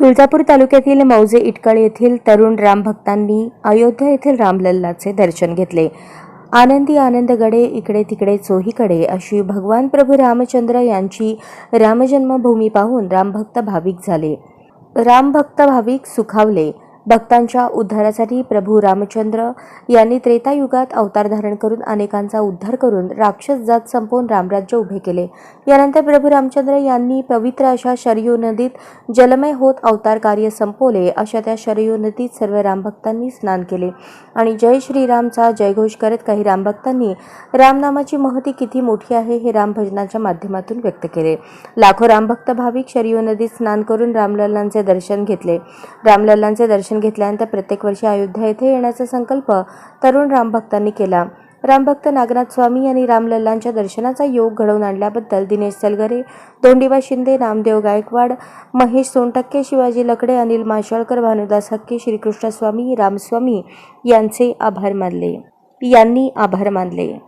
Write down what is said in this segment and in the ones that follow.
तुळजापूर तालुक्यातील मौजे इटकळ येथील तरुण रामभक्तांनी अयोध्या येथील रामलल्लाचे दर्शन घेतले. आनंदी आनंदगडे इकडे तिकडे चोहीकडे अशी भगवान प्रभू रामचंद्र यांची रामजन्मभूमी पाहून रामभक्त भाविक झाले. रामभक्त भाविक सुखावले. भक्तांच्या उद्धारासाठी प्रभू रामचंद्र यांनी त्रेतायुगात अवतार धारण करून अनेकांचा उद्धार करून राक्षस जात संपवून रामराज्य उभे केले. यानंतर प्रभू रामचंद्र यांनी पवित्र अशा शरयू नदीत जलमय होत अवतार कार्य संपवले. अशा त्या शरयू नदीत सर्व रामभक्तांनी स्नान केले. आणि जय श्रीरामचा जयघोष करत काही रामभक्तांनी रामनामाची महती किती मोठी आहे हे रामभजनाच्या माध्यमातून व्यक्त केले. लाखो रामभक्त भाविक शरयू नदीत स्नान करून रामलल्लांचे दर्शन घेतले. रामलल्लांचे दर्शन घेतल्यानंतर प्रत्येक वर्षी अयोध्या येथे येण्याचा संकल्प तरुण रामभक्तांनी केला. रामभक्त नागनाथ स्वामी यांनी रामलल्लांच्या दर्शनाचा योग घडवून आणल्याबद्दल दिनेश सलगरे दोंडीबा शिंदे नामदेव गायकवाड महेश सोनटक्के शिवाजी लकडे अनिल माशाळकर भानुदास हक्के श्रीकृष्णस्वामी रामस्वामी यांचे आभार मानले. यांनी आभार मानले.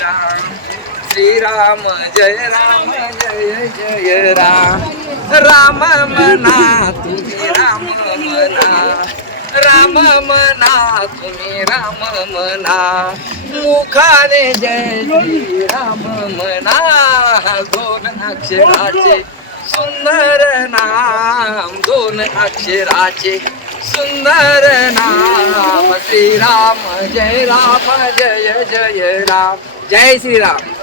राम जय राम जय जय राम। राम मना तुम्ही राम मना। राम मना तुम्ही राम मना। मुखाने जय श्री राम मना। दोन अक्षराचे सुंदर नाम दोन अक्षराचे सुंदर नाम। श्रीराम जय राम जय जय राम। जय श्रीराम।